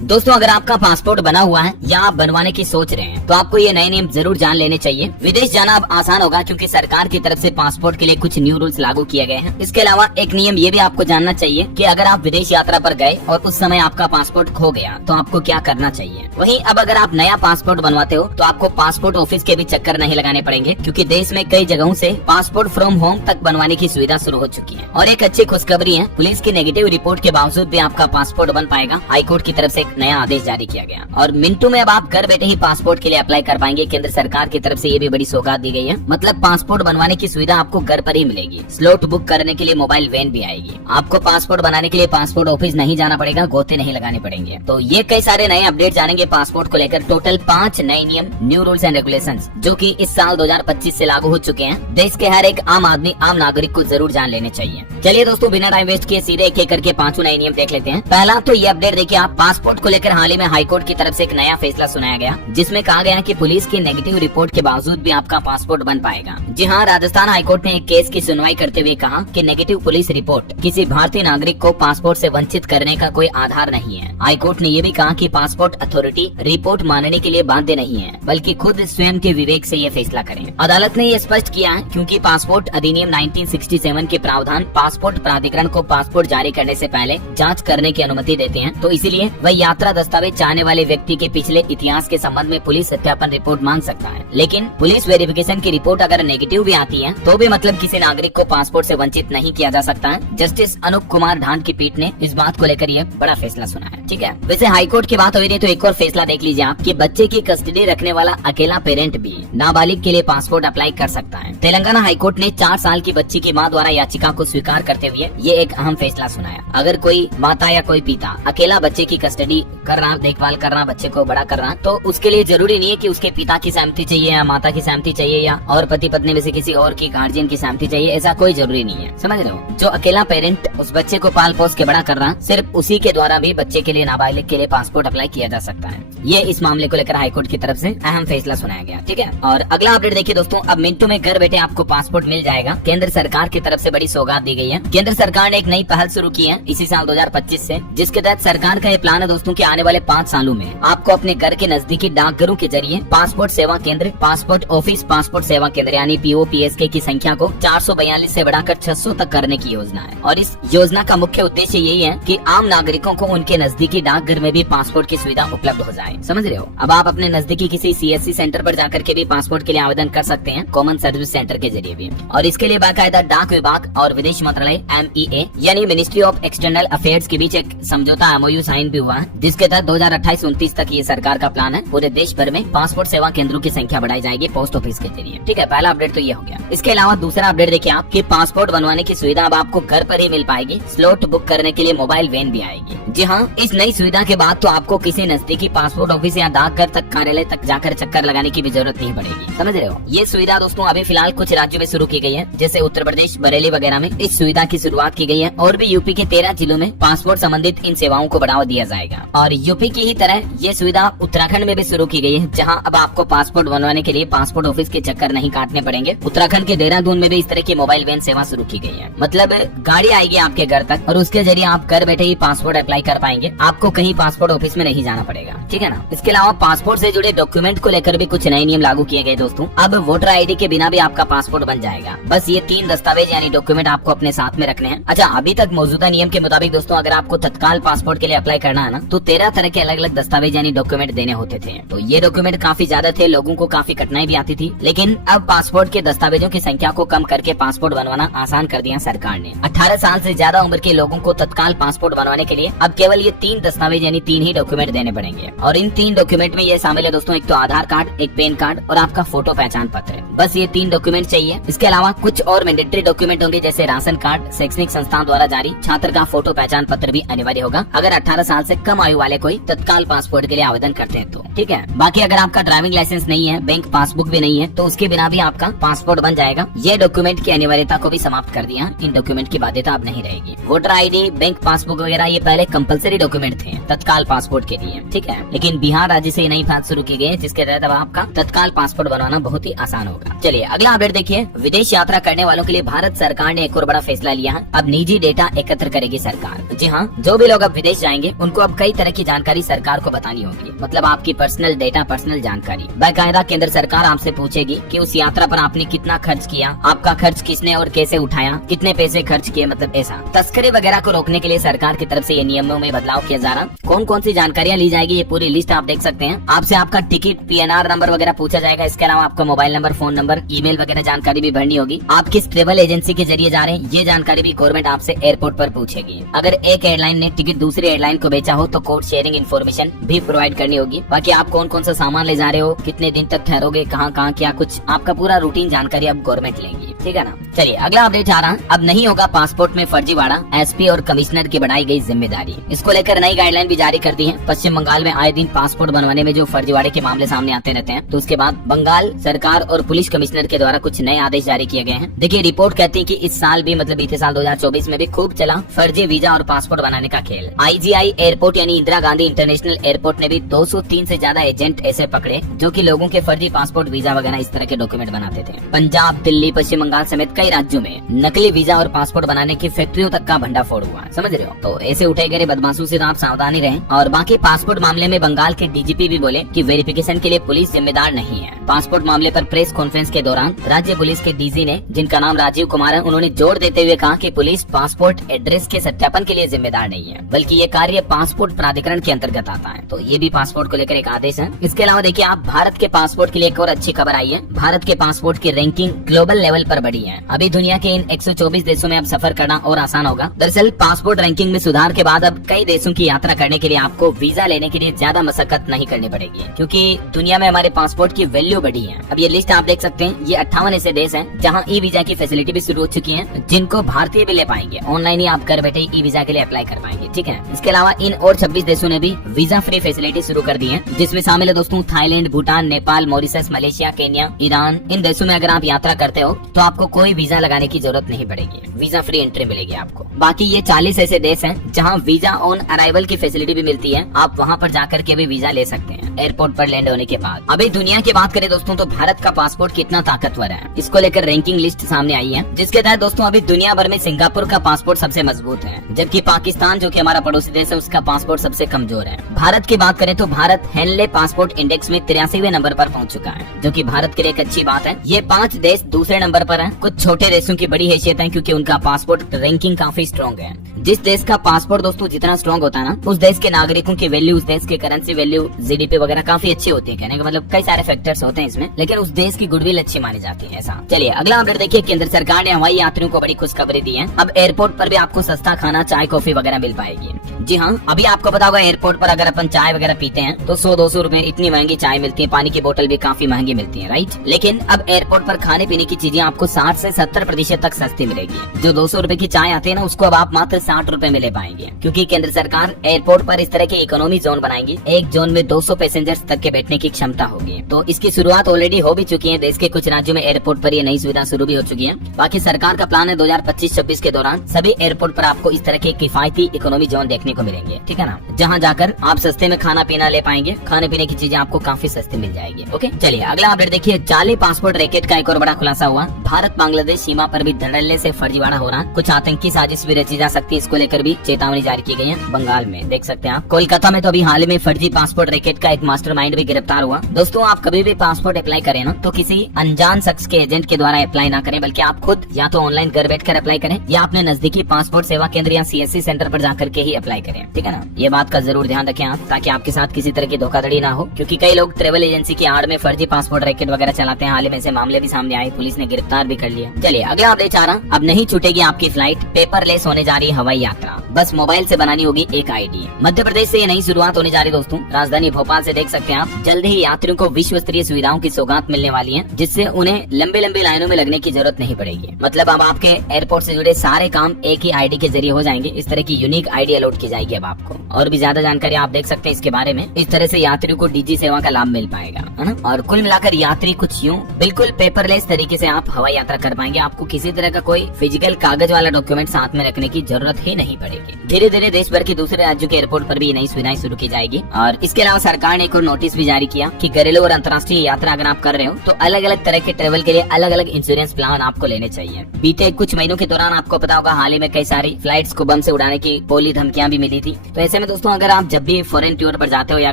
दोस्तों अगर आपका पासपोर्ट बना हुआ है या आप बनवाने की सोच रहे हैं तो आपको ये नए नियम जरूर जान लेने चाहिए। विदेश जाना अब आसान होगा क्योंकि सरकार की तरफ से पासपोर्ट के लिए कुछ न्यू रूल्स लागू किए गए हैं। इसके अलावा एक नियम ये भी आपको जानना चाहिए कि अगर आप विदेश यात्रा पर गए और उस समय आपका पासपोर्ट खो गया तो आपको क्या करना चाहिए। वहीं अब अगर आप नया पासपोर्ट बनवाते हो तो आपको पासपोर्ट ऑफिस के भी चक्कर नहीं लगाने पड़ेंगे क्योंकि देश में कई जगहों से पासपोर्ट फ्रॉम होम तक बनवाने की सुविधा शुरू हो चुकी है। और एक अच्छी खुशखबरी है, पुलिस की नेगेटिव रिपोर्ट के बावजूद भी आपका पासपोर्ट बन पाएगा। हाईकोर्ट की तरफ से एक नया आदेश जारी किया गया और मिनटों में अब आप घर बैठे ही पासपोर्ट के लिए अप्लाई कर पाएंगे। केंद्र सरकार की तरफ से ये भी बड़ी सौगात दी गई है, मतलब पासपोर्ट बनवाने की सुविधा आपको घर पर ही मिलेगी। स्लॉट बुक करने के लिए मोबाइल वैन भी आएगी। आपको पासपोर्ट बनाने के लिए पासपोर्ट ऑफिस नहीं जाना पड़ेगा, गोते नहीं लगाने पड़ेंगे। तो ये कई सारे नए अपडेट जानेंगे पासपोर्ट को लेकर। टोटल 5 नए नियम, न्यू रूल्स एंड रेगुलेशंस जो कि इस साल 2025 से लागू हो चुके हैं। देश के हर एक आम आदमी, आम नागरिक को जरूर जान लेने चाहिए। चलिए दोस्तों बिना टाइम वेस्ट किए सीधे एक एक करके 5 नए नियम देख लेते हैं। पहला तो ये अपडेट देखिए आप, पासपोर्ट को लेकर हाल ही में हाईकोर्ट की तरफ से एक नया फैसला सुनाया गया जिसमें कहा गया कि पुलिस की नेगेटिव रिपोर्ट के बावजूद भी आपका पासपोर्ट बन पाएगा। जी हाँ, राजस्थान हाईकोर्ट ने एक केस की सुनवाई करते हुए कहा कि नेगेटिव पुलिस रिपोर्ट किसी भारतीय नागरिक को पासपोर्ट से वंचित करने का कोई आधार नहीं है। हाईकोर्ट ने ये भी कहा कि पासपोर्ट अथॉरिटी रिपोर्ट मानने के लिए बाध्य नहीं है, बल्कि खुद स्वयं के विवेक से ये फैसला करें। अदालत ने ये स्पष्ट किया है क्योंकि पासपोर्ट अधिनियम 1967 के प्रावधान पासपोर्ट प्राधिकरण को पासपोर्ट जारी करने से पहले जांच करने की अनुमति देते हैं। तो इसीलिए वह यात्रा दस्तावेज चाहने वाले व्यक्ति के पिछले इतिहास के संबंध में पुलिस सत्यापन रिपोर्ट मांग सकता है। लेकिन पुलिस वेरिफिकेशन की रिपोर्ट अगर नेगेटिव भी आती है तो भी मतलब किसी नागरिक को पासपोर्ट से वंचित नहीं किया जा सकता है। जस्टिस अनूप कुमार ढांड की पीठ ने इस बात को लेकर यह बड़ा फैसला सुना है। ठीक है, वैसे हाईकोर्ट की बात हो रही है तो एक और फैसला देख लीजिए आप कि बच्चे की कस्टडी रखने वाला अकेला पेरेंट भी नाबालिग के लिए पासपोर्ट अप्लाई कर सकता है। तेलंगाना हाईकोर्ट ने 4 साल की बच्ची की मां द्वारा याचिका को स्वीकार करते हुए ये एक अहम फैसला सुनाया। अगर कोई माता या कोई पिता अकेला बच्चे की कस्टडी कर रहा, देखभाल कर रहा, बच्चे को बड़ा कर रहा, तो उसके लिए जरूरी नहीं है कि उसके पिता की सहमति चाहिए या माता की सहमति चाहिए या और पति पत्नी में से किसी और की गार्जियन की सहमति चाहिए, ऐसा कोई जरूरी नहीं है। समझ रहे हो? जो अकेला पेरेंट उस बच्चे को पाल पोस के बड़ा कर रहा, सिर्फ उसी के द्वारा भी बच्चे के लिए, नाबालिग के लिए पासपोर्ट अप्लाई किया जा सकता है। ये इस मामले को लेकर हाईकोर्ट की तरफ से अहम फैसला सुनाया गया। ठीक है, और अगला अपडेट देखिए दोस्तों, अब मिनटों में घर बैठे आपको पासपोर्ट मिल जाएगा। केंद्र सरकार की तरफ से बड़ी सौगात दी गई है। केंद्र सरकार ने एक नई पहल शुरू की है इसी साल 2025 से, जिसके तहत सरकार का ये प्लान है दोस्तों कि आने वाले 5 सालों में आपको अपने घर के नजदीकी डाकघरों के जरिए पासपोर्ट सेवा केंद्र, पासपोर्ट ऑफिस, पासपोर्ट सेवा केंद्र यानी POPSK की संख्या को 442 से बढ़ाकर 600 तक करने की योजना है। और इस योजना का मुख्य उद्देश्य यही है कि आम नागरिकों को उनके नजदीकी डाकघर में भी पासपोर्ट की सुविधा उपलब्ध हो जाए। समझ रहे हो? अब आप अपने नजदीकी किसी CSC सेंटर पर जाकर के भी पासपोर्ट के लिए आवेदन कर सकते हैं, कॉमन सर्विस सेंटर के जरिए भी। और इसके लिए बाकायदा डाक विभाग और विदेश मंत्रालय MEA यानी मिनिस्ट्री ऑफ एक्सटर्नल अफेयर्स के बीच एक समझौता MOU साइन भी हुआ है, जिसके तहत 2028-29 तक ये सरकार का प्लान है। पूरे देश भर में पासपोर्ट सेवा केंद्रों की संख्या बढ़ाई जाएगी पोस्ट ऑफिस के जरिए। ठीक है, पहला अपडेट तो ये हो गया। इसके अलावा दूसरा अपडेट देखिए आप कि पासपोर्ट बनवाने की सुविधा अब आपको घर पर ही मिल पाएगी। स्लॉट बुक करने के लिए मोबाइल वैन भी आएगी। जी हाँ, इस नई सुविधा के बाद तो आपको किसी नजदीकी पासपोर्ट ऑफिस या डाकघर तक, कार्यालय तक जाकर चक्कर लगाने की भी जरूरत नहीं पड़ेगी। समझ रहे हो? ये सुविधा दोस्तों अभी फिलहाल कुछ राज्यों में शुरू की गई है, जैसे उत्तर प्रदेश, बरेली वगैरह में इस सुविधा की शुरुआत की गई है। और भी यूपी के 13 जिलों में पासपोर्ट संबंधित इन सेवाओं को बढ़ावा दिया जाएगा। और यूपी की ही तरह ये सुविधा उत्तराखंड में भी शुरू की गई है, जहाँ अब आपको पासपोर्ट बनवाने के लिए पासपोर्ट ऑफिस के चक्कर नहीं काटने पड़ेंगे। उत्तराखंड के देहरादून में भी इस तरह की मोबाइल वैन सेवा शुरू की गई है। मतलब गाड़ी आएगी आपके घर तक और उसके जरिए आप घर बैठे ही पासपोर्ट अप्लाई कर पाएंगे। आपको कहीं पासपोर्ट ऑफिस में नहीं जाना पड़ेगा। ठीक है ना? इसके अलावा पासपोर्ट से जुड़े डॉक्यूमेंट को लेकर भी कुछ नए नियम लागू किए गए दोस्तों। अब वोटर ID के बिना भी आपका पासपोर्ट बन जाएगा। बस ये 3 दस्तावेज यानी डॉक्यूमेंट आपको अपने साथ में रखने हैं। अच्छा, अभी तक मौजूदा नियम के मुताबिक दोस्तों अगर आपको तत्काल पासपोर्ट के लिए अप्लाई करना है ना, तो 13 तरह के अलग अलग दस्तावेज यानी डॉक्यूमेंट देने होते थे। तो ये डॉक्यूमेंट काफी ज्यादा थे, लोगों को काफी कठिनाई भी आती थी। लेकिन अब पासपोर्ट के दस्तावेजों की संख्या को कम करके पासपोर्ट बनवाना आसान कर दिया सरकार ने। 18 साल से ज्यादा उम्र के लोगों को तत्काल पासपोर्ट बनवाने के लिए अब केवल ये 3 दस्तावेज यानी 3 ही डॉक्यूमेंट देने पड़ेंगे। और इन 3 डॉक्यूमेंट में ये शामिल है दोस्तों, एक तो आधार कार्ड, एक पैन कार्ड और आपका फोटो पहचान पत्र। बस ये 3 डॉक्यूमेंट चाहिए। इसके अलावा कुछ और मैंडेटरी डॉक्यूमेंट होंगे, जैसे राशन कार्ड, शैक्षणिक संस्थान द्वारा जारी छात्र का फोटो पहचान पत्र भी अनिवार्य होगा अगर 18 साल से कम आयु वाले कोई तत्काल पासपोर्ट के लिए आवेदन करते हैं तो। ठीक है, बाकी अगर आपका ड्राइविंग लाइसेंस नहीं है, बैंक पासबुक भी नहीं है, तो उसके बिना भी आपका पासपोर्ट बन जाएगा। ये डॉक्यूमेंट की अनिवार्यता को भी समाप्त कर दिया। इन डॉक्यूमेंट की बाध्यता अब नहीं रहेगी। वोटर ID, बैंक पासबुक वगैरह ये पहले कंपलसरी डॉक्यूमेंट थे तत्काल पासपोर्ट के लिए, ठीक है। लेकिन बिहार राज्य से नई बात शुरू की गई है, जिसके तहत अब आपका तत्काल पासपोर्ट बनवाना बहुत ही आसान होगा। चलिए अगला अपडेट देखिए। विदेश यात्रा करने वालों के लिए भारत सरकार ने एक और बड़ा फैसला लिया है। अब निजी डेटा एकत्र करेगी सरकार। जी हाँ, जो भी लोग अब विदेश जाएंगे उनको अब कई तरह की जानकारी सरकार को बतानी होगी। मतलब आपकी पर्सनल डेटा, पर्सनल जानकारी बाकायदा केंद्र सरकार आपसे पूछेगी कि उस यात्रा पर आपने कितना खर्च किया, आपका खर्च किसने और कैसे उठाया, कितने पैसे खर्च किए, मतलब ऐसा। तस्करी वगैरह को रोकने के लिए सरकार की तरफ से ये नियमों में बदलाव किया जा रहा। कौन कौन सी जानकारियां ली जाएगी, ये पूरी लिस्ट आप देख सकते हैं। आपसे आपका टिकट, PNR नंबर वगैरह पूछा जाएगा। इसके अलावा आपका mobile number, phone number, email वगैरह जानकारी भी भरनी होगी। आप किस ट्रेवल एजेंसी के जरिए जा रहे हैं, ये जानकारी भी गवर्नमेंट आपसे एयरपोर्ट पर पूछेगी। अगर एक एयरलाइन ने टिकट दूसरी एयरलाइन को बेचा हो तो कोड शेयरिंग इन्फॉर्मेशन भी प्रोवाइड करनी होगी। बाकी आप कौन कौन सा सामान ले जा रहे हो, कितने दिन तक ठहरोगे, कहाँ कहाँ क्या कुछ, आपका पूरा रूटीन जानकारी अब गवर्नमेंट लेंगी, ठीक है ना। चलिए अगला अपडेट आ रहा। अब नहीं होगा पासपोर्ट में फर्जीवाड़ा, SP और कमिश्नर की बढ़ाई गई जिम्मेदारी। इसको लेकर नई गाइडलाइन भी जारी कर दी है। पश्चिम बंगाल में आए दिन पासपोर्ट बनवाने में जो फर्जीवाड़े के मामले सामने आते रहते हैं, तो उसके बाद बंगाल सरकार और पुलिस कमिश्नर के द्वारा कुछ नए आदेश जारी किए गए हैं। देखिए रिपोर्ट कहती है कि इस साल भी, मतलब बीते साल 2024 में भी खूब चला फर्जी वीजा और पासपोर्ट बनाने का खेल। IGI एयरपोर्ट यानी इंदिरा गांधी इंटरनेशनल एयरपोर्ट ने भी 203 से ज्यादा एजेंट ऐसे पकड़े जो कि लोगों के फर्जी पासपोर्ट, वीजा वगैरह इस तरह के डॉक्यूमेंट बनाते थे। पंजाब, दिल्ली, पश्चिम बंगाल समेत कई राज्यों में नकली वीजा और पासपोर्ट बनाने की फैक्ट्रियों तक का भंडाफोड़ हुआ, समझ रहे हो। तो ऐसे उठे गए बदमाशों से आप सावधानी रहें। और बाकी पासपोर्ट मामले में बंगाल के DGP भी बोले कि वेरिफिकेशन के लिए पुलिस जिम्मेदार नहीं है। पासपोर्ट मामले पर प्रेस कॉन्फ्रेंस के दौरान राज्य पुलिस के DG ने, जिनका नाम राजीव कुमार है, उन्होंने जोर देते हुए कहा कि पुलिस पासपोर्ट एड्रेस के सत्यापन के लिए जिम्मेदार नहीं है, बल्कि ये कार्य पासपोर्ट प्राधिकरण के अंतर्गत आता है। तो ये भी पासपोर्ट को लेकर एक आदेश है। इसके अलावा देखिए आप भारत के पासपोर्ट के लिए एक और अच्छी खबर आई है। भारत के पासपोर्ट की रैंकिंग ग्लोबल लेवल पर बढ़ी है। अभी दुनिया के इन 124 देशों में अब सफर करना और आसान होगा। दरअसल पासपोर्ट रैंकिंग में सुधार के बाद अब कई देशों की यात्रा करने के लिए आपको वीजा लेने के लिए ज्यादा मशक्कत नहीं करनी पड़ेगी, क्योंकि दुनिया में हमारे पासपोर्ट की वैल्यू बढ़ी है। अब ये लिस्ट आप देख सकते हैं। ये 58 ऐसे देश हैं जहां ई वीजा की फैसिलिटी भी शुरू हो चुकी है, जिनको भारतीय भी ले पाएंगे। ऑनलाइन ही आप घर बैठे ई वीजा के लिए अप्लाई कर पाएंगे, ठीक है। इसके अलावा इन और 26 देशों ने भी वीजा फ्री फैसिलिटी शुरू कर दी है, जिसमें शामिल है दोस्तों Thailand, Bhutan, Nepal, Mauritius, Malaysia, Kenya, Iran. इन देशों में अगर आप यात्रा करते हो तो आपको कोई वीजा लगाने की जरूरत नहीं पड़ेगी, वीजा फ्री एंट्री मिलेगी आपको। बाकी ये 40 ऐसे देश हैं जहां वीजा ऑन अराइवल की फैसिलिटी भी मिलती है। आप वहां पर जाकर के भी वीजा ले सकते हैं एयरपोर्ट पर लैंड होने के बाद। अभी दुनिया की बात करें दोस्तों तो भारत का पासपोर्ट कितना ताकतवर है, इसको लेकर रैंकिंग लिस्ट सामने आई है, जिसके तहत दोस्तों अभी दुनिया भर में सिंगापुर का पासपोर्ट सबसे मजबूत है, जबकि पाकिस्तान जो कि हमारा पड़ोसी देश है उसका पासपोर्ट सबसे कमजोर है। भारत की बात करें तो भारत हेनले पासपोर्ट इंडेक्स में 83वें नंबर पर पहुंच चुका है, जो कि भारत के लिए एक अच्छी बात है। ये 5 देश दूसरे नंबर पर है। कुछ छोटे देशों की बड़ी हैसियत है क्योंकि उनका पासपोर्ट रैंकिंग काफी स्ट्रॉन्ग है। जिस देश का पासपोर्ट दोस्तों जितना स्ट्रॉन्ग होता है ना, उस देश के नागरिकों की वैल्यू, उस देश की करेंसी वैल्यू, GDP वगैरह काफी अच्छी होती है। कहने का मतलब कई सारे फैक्टर्स होते हैं इसमें, लेकिन उस देश की गुडविल अच्छी मानी जाती है ऐसा। चलिए अगला अपडेट देखिए। केंद्र सरकार ने हवाई यात्रियों को बड़ी खुशखबरी दी है। अब एयरपोर्ट पर भी आपको सस्ता खाना, चाय, कॉफी वगैरह मिल पाएगी। जी हाँ, अभी आपको पता होगा एयरपोर्ट पर अगर अपन चाय वगैरह पीते हैं तो 100-200 रुपए इतनी महंगी चाय मिलती है। पानी की बोतल भी काफी महंगी मिलती है, राइट। लेकिन अब एयरपोर्ट पर खाने पीने की चीजें आपको 60 से 70% तक सस्ती मिलेगी। जो 200 रुपए की चाय आती है ना, उसको अब आप मात्र 60 रुपए में ले पाएंगे, क्योंकि केंद्र सरकार एयरपोर्ट पर इस तरह के इकोनॉमी जोन बनाएंगी। एक जोन में 200 पैसेंजर्स तक के बैठने की क्षमता होगी। तो इसकी शुरुआत ऑलरेडी हो भी चुकी है। देश के कुछ राज्यों में एयरपोर्ट पर ये नई सुविधा शुरू भी हो चुकी है। बाकी सरकार का प्लान है 2025-26 के दौरान सभी एयरपोर्ट पर आपको इस तरह के किफायती इकोनॉमी जोन देखने को मिलेंगे, ठीक है ना, जहाँ जाकर आप सस्ते में खाना पीना ले पाएंगे। खाने पीने की चीजें आपको काफी सस्ती मिल जाएगी। ओके, चलिए अगला अपडेट देखिए। जाली पासपोर्ट रैकेट का एक और बड़ा खुलासा हुआ। भारत बांग्लादेश सीमा पर भी धड़ल्ले से फर्जीवाड़ा हो रहा। कुछ आतंकी साजिश भी रची जा सकती है, इसको लेकर भी चेतावनी जारी की गई है। बंगाल में देख सकते हैं आप। कोलकाता में तो अभी हाल में फर्जी पासपोर्ट रैकेट का एक मास्टरमाइंड भी गिरफ्तार हुआ। दोस्तों आप कभी भी पासपोर्ट अप्लाई करें ना, तो किसी अनजान शख्स के एजेंट के द्वारा अप्लाई ना करें, बल्कि आप खुद या तो ऑनलाइन घर बैठकर अप्लाई करें या अपने नजदीकी पासपोर्ट सेवा केंद्र या CSC सेंटर पर जाकर के ही अप्लाई करें, ठीक है ना। ये बात का जरूर ध्यान रखें आप, ताकि आपके साथ किसी तरह की धोखाधड़ी ना हो, क्योंकि कई लोग ट्रेवल एजेंसी की आड़ में फर्जी पासपोर्ट रैकेट वगैरह चलाते हैं। हाल ही में ऐसे मामले भी सामने आए, पुलिस ने गिरफ्तार भी कर लिया। चलिए अगला अपडेट आ रहा। अब नहीं छूटेगी आपकी फ्लाइट, पेपरलेस होने जा रही हवाई यात्रा। बस मोबाइल से बनानी होगी एक ID। मध्य प्रदेश से ये नई शुरुआत होने जा रही दोस्तों। राजधानी भोपाल से देख सकते हैं आप। जल्द ही यात्रियों को विश्व स्तरीय सुविधाओं की सौगात मिलने वाली है, जिससे उन्हें लंबी लंबी लाइनों में लगने की जरूरत नहीं पड़ेगी। मतलब अब आपके एयरपोर्ट से जुड़े सारे काम एक ही ID के जरिए हो जाएंगे। इस तरह की यूनिक ID अलॉट की जाएगी अब आपको। और भी ज्यादा जानकारी आप देख सकते हैं इसके बारे में। इस तरह से यात्रियों को DG सेवा का लाभ मिल पाएगा, है ना। और कुल मिलाकर यात्री कुछ यूँ बिल्कुल पेपरलेस तरीके से आप हवाई यात्रा कर पाएंगे। आपको किसी तरह का कोई फिजिकल कागज वाला डॉक्यूमेंट साथ में रखने की जरूरत ही नहीं पड़ेगी। जाएगी। धीरे धीरे देश भर के दूसरे राज्यों के एयरपोर्ट पर भी नई सुविधाएं शुरू की जाएगी। और इसके अलावा सरकार ने एक और नोटिस भी जारी किया कि घरेलू और अंतर्राष्ट्रीय यात्रा अगर आप कर रहे हो तो अलग अलग तरह के ट्रेवल के लिए अलग अलग इंश्योरेंस प्लान आपको लेने चाहिए। बीते कुछ महीनों के दौरान आपको पता होगा हाल ही में कई सारी फ्लाइट्स को बम से उड़ाने की पोली धमकियां भी मिली थी। तो ऐसे में दोस्तों अगर आप जब भी फॉरेन टूर पर जाते हो या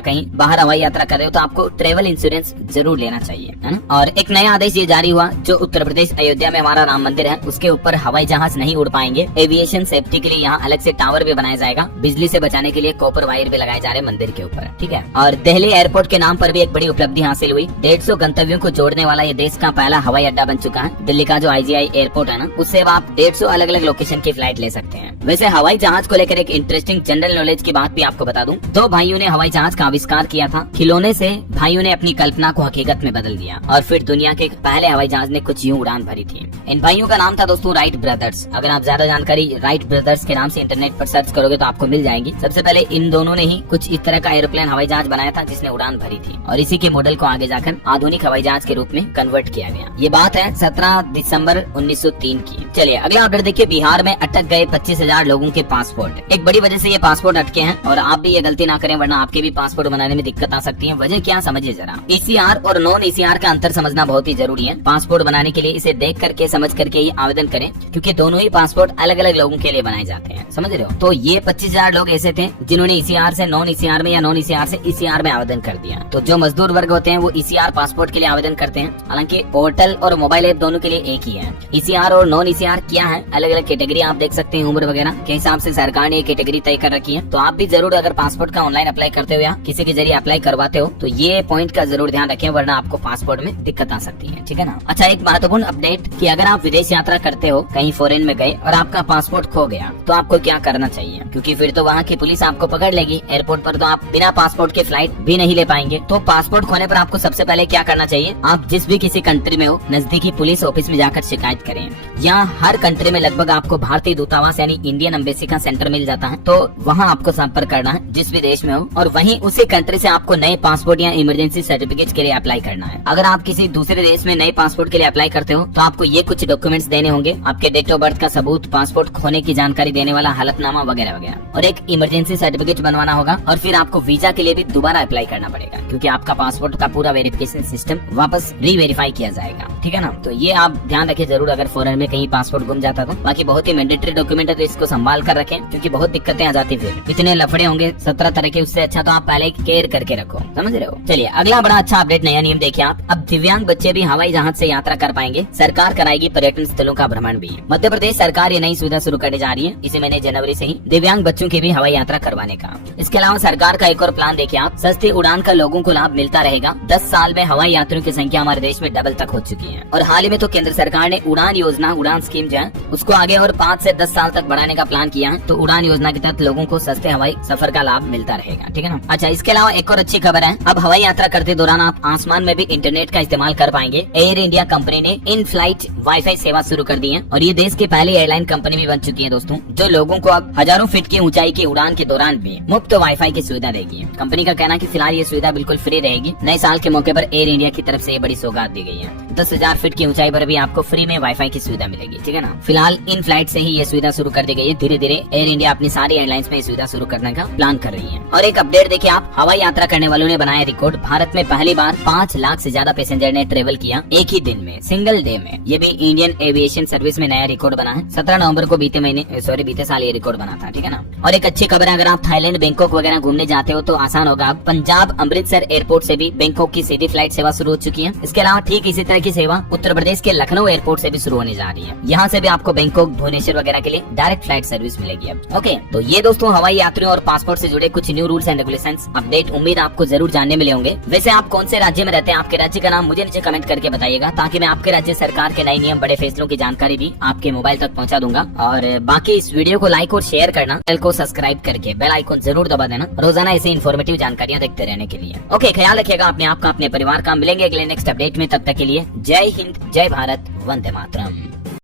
कहीं बाहर हवाई यात्रा कर रहे हो तो आपको ट्रेवल इंश्योरेंस जरूर लेना चाहिए, है ना। और एक नया आदेश ये जारी हुआ, जो उत्तर प्रदेश अयोध्या में हमारा राम मंदिर है उसके ऊपर हवाई जहाज नहीं उड़ पाएंगे। एविएशन सेफ्टी के लिए यहाँ अलग से टावर भी बनाया जाएगा। बिजली से बचाने के लिए कॉपर वायर भी लगाए जा रहे हैं मंदिर के ऊपर, ठीक है। और दिल्ली एयरपोर्ट के नाम पर भी एक बड़ी उपलब्धि हासिल हुई। 150 गंतव्यों को जोड़ने वाला ये देश का पहला हवाई अड्डा बन चुका है। दिल्ली का जो IGI एयरपोर्ट है ना, उससे अब आप 150 अलग अलग लोकेशन की फ्लाइट ले सकते हैं। वैसे हवाई जहाज को लेकर एक इंटरेस्टिंग जनरल नॉलेज की बात भी आपको बता दूं। दो भाइयों ने हवाई जहाज का आविष्कार किया था। खिलौने से भाइयों ने अपनी कल्पना को हकीकत में बदल दिया और फिर दुनिया के पहले हवाई जहाज ने कुछ यूं उड़ान भरी थी। इन भाइयों का नाम था दोस्तों राइट ब्रदर्स। अगर आप ज्यादा जानकारी राइट ब्रदर्स के नाम से इंटरनेट पर सर्च करोगे तो आपको मिल जाएगी। सबसे पहले इन दोनों ने ही कुछ इस तरह का एरोप्लेन हवाई जहाज बनाया था जिसने उड़ान भरी थी और इसी के मॉडल को आगे जाकर आधुनिक हवाई जहाज के रूप में कन्वर्ट किया गया। ये बात है 17 दिसंबर 1903 की। चलिए अगला ऑर्डर देखिए। बिहार में अटक गए 25,000 लोगों के पासपोर्ट। एक बड़ी वजह से ये पासपोर्ट अटके हैं और आप भी ये गलती ना करें वरना आपके भी पासपोर्ट बनाने में दिक्कत आ सकती है। वजह क्या समझिए जरा। ECR और नॉन ECR का अंतर समझना बहुत ही जरूरी है। पासपोर्ट बनाने के लिए इसे देख करके समझ करके ही आवेदन करें क्योंकि दोनों ही पासपोर्ट अलग अलग लोगों के लिए बनाए जाते हैं, समझ रहे हो। तो ये 25,000 लोग ऐसे थे जिन्होंने ECR से नॉन ECR में या नॉन ECR से ECR में आवेदन कर दिया। तो जो मजदूर वर्ग होते हैं वो ECR पासपोर्ट के लिए आवेदन करते हैं। हालांकि पोर्टल और मोबाइल ऐप दोनों के लिए एक ही है। ECR और नॉन ECR क्या है, अलग अलग कैटेगरी आप देख सकते हैं। उम्र वगैरह के हिसाब से सरकार ने एक कैटेगरी तय कर रखी है। तो आप भी जरूर अगर पासपोर्ट का ऑनलाइन अप्लाई करते हो या किसी के जरिए अप्लाई करवाते हो तो ये पॉइंट का जरूर ध्यान रखें वरना आपको पासपोर्ट में दिक्कत आ सकती है, ठीक है ना। अच्छा एक महत्वपूर्ण अपडेट कि अगर आप विदेश यात्रा करते हो, कहीं फॉरेन में गए और आपका पासपोर्ट खो गया तो आपको क्या करना चाहिए, क्योंकि फिर तो वहाँ की पुलिस आपको पकड़ लेगी एयरपोर्ट पर। तो आप बिना पासपोर्ट के फ्लाइट भी नहीं ले पाएंगे। तो पासपोर्ट खोने पर आपको सबसे पहले क्या करना चाहिए, आप जिस भी किसी कंट्री में हो नजदीकी पुलिस ऑफिस में जाकर शिकायत करें। यहाँ हर कंट्री में लगभग आपको भारतीय दूतावास यानी इंडियन एम्बेसी का सेंटर मिल जाता है। तो वहाँ आपको संपर्क करना है जिस भी देश में हो और वहीं उसी कंट्री से आपको नए पासपोर्ट या इमरजेंसी सर्टिफिकेट के लिए अप्लाई करना है। अगर आप किसी दूसरे देश में नए पासपोर्ट के लिए अप्लाई करते हो तो आपको ये कुछ डॉक्यूमेंट्स देने होंगे, आपके डेट ऑफ बर्थ का सबूत, पासपोर्ट खोने की जानकारी देने वाला हलफनामा वगैरह वगैरह, और एक इमरजेंसी सर्टिफिकेट बनवाना होगा। और फिर आपको वीजा के लिए भी दोबारा अप्लाई करना पड़ेगा क्योंकि आपका पासपोर्ट का पूरा वेरिफिकेशन सिस्टम वापस री-वेरीफाई किया जाएगा, ठीक है ना। तो ये आप ध्यान रखें जरूर अगर फॉरेन में कहीं पासपोर्ट गुम जाता तो। बाकी बहुत ही मैंडेटरी डॉक्यूमेंट है तो इसको संभाल कर रखें क्योंकि बहुत दिक्कतें आ जाती फिर इतने लफड़े होंगे 17 तरह के। उससे अच्छा तो आप पहले केयर करके रखो, समझ रहे हो। चलिए अगला बड़ा अच्छा अपडेट, नया नियम देखिए आप। अब दिव्यांग बच्चे भी हवाई जहाज से यात्रा कर पाएंगे। सरकार कराएगी पर्यटन स्थलों का भ्रमण भी। मध्य प्रदेश सरकार ये नई सुविधा शुरू करने जा रही है इसी महीने जनवरी से ही दिव्यांग बच्चों की भी हवाई यात्रा करवाने का। इसके अलावा सरकार का एक और प्लान देखिए आप। सस्ती उड़ान का लोगों को लाभ मिलता रहेगा। 10 साल में हवाई यात्रियों की संख्या हमारे देश में डबल तक हो चुकी है और हाल ही में तो केंद्र सरकार ने उड़ान योजना, उड़ान स्कीम जो है उसको आगे और 5 से 10 साल तक बढ़ाने का प्लान किया है। तो उड़ान योजना के तहत लोगों को सस्ते हवाई सफर का लाभ मिलता रहेगा, ठीक है ना। अच्छा इसके अलावा एक और अच्छी खबर है, अब हवाई यात्रा करते दौरान आप आसमान में भी इंटरनेट का इस्तेमाल कर पाएंगे। एयर इंडिया कंपनी ने इन फ्लाइट वाईफाई सेवा शुरू कर दी है और ये देश की पहली एयरलाइन कंपनी भी बन चुकी है दोस्तों, जो लोगों को अब हजारों फीट की ऊंचाई की उड़ान के दौरान भी मुफ्त वाईफाई की सुविधा देगी। कंपनी का कहना है कि फिलहाल ये सुविधा बिल्कुल फ्री रहेगी। नए साल के मौके पर एयर इंडिया की तरफ से ये बड़ी सौगात दी गई है। 10,000 फीट की ऊंचाई पर भी आपको फ्री में वाईफाई की सुविधा मिलेगी, ठीक है ना। फिलहाल इन फ्लाइट से ही ये सुविधा शुरू कर दी गई है। धीरे धीरे एयर इंडिया अपनी सारी एयरलाइंस में ये सुविधा शुरू करने का प्लान कर रही है। और एक अपडेट देखिए आप, हवाई यात्रा करने वालों ने बनाया रिकॉर्ड। भारत में पहली बार 5 लाख से ज्यादा पैसेंजर ने ट्रेवल किया एक ही दिन में, सिंगल डे में। ये भी इंडियन एविएशन सर्विस में नया रिकॉर्ड बना है। 17 नवंबर को बीते साल ये रिकॉर्ड बना था, ठीक है ना। और एक अच्छी खबर है, अगर आप थाईलैंड, बैंकॉक वगैरह घूमने जाते हो तो आसान होगा। पंजाब अमृतसर एयरपोर्ट से भी बैंकॉक की सीधी फ्लाइट सेवा शुरू हो चुकी है। इसके अलावा ठीक इसी तरह की सेवा उत्तर प्रदेश के लखनऊ एयरपोर्ट से भी शुरू होने जा रही है। यहाँ से भी आपको बैंकॉक, भुवनेश्वर वगैरह के लिए डायरेक्ट फ्लाइट सर्विस मिलेगी अब। ओके, तो ये दोस्तों हवाई यात्रियों और पासपोर्ट से जुड़े कुछ new rules and regulations update उम्मीद आपको जरूर जानने मिले होंगे। वैसे आप कौन से राज्य में रहते हैं, आपके राज्य का नाम मुझे नीचे कमेंट करके बताइएगा ताकि मैं आपके राज्य सरकार के नए नियम, बड़े फैसलों की जानकारी भी आपके मोबाइल तक पहुंचा दूंगा। और बाकी इस वीडियो को लाइक और शेयर करना, चैनल को सब्सक्राइब करके बेल आइकन जरूर दबा देना रोजाना ऐसे इन्फॉर्मेटिव जानकारियां देखते रहने के लिए। ओके, ख्याल रखिएगा अपने आप का, अपने परिवार का। मिलेंगे अगले नेक्स्ट अपडेट में, तब तक के लिए जय हिंद, जय भारत, वंदे मातरम।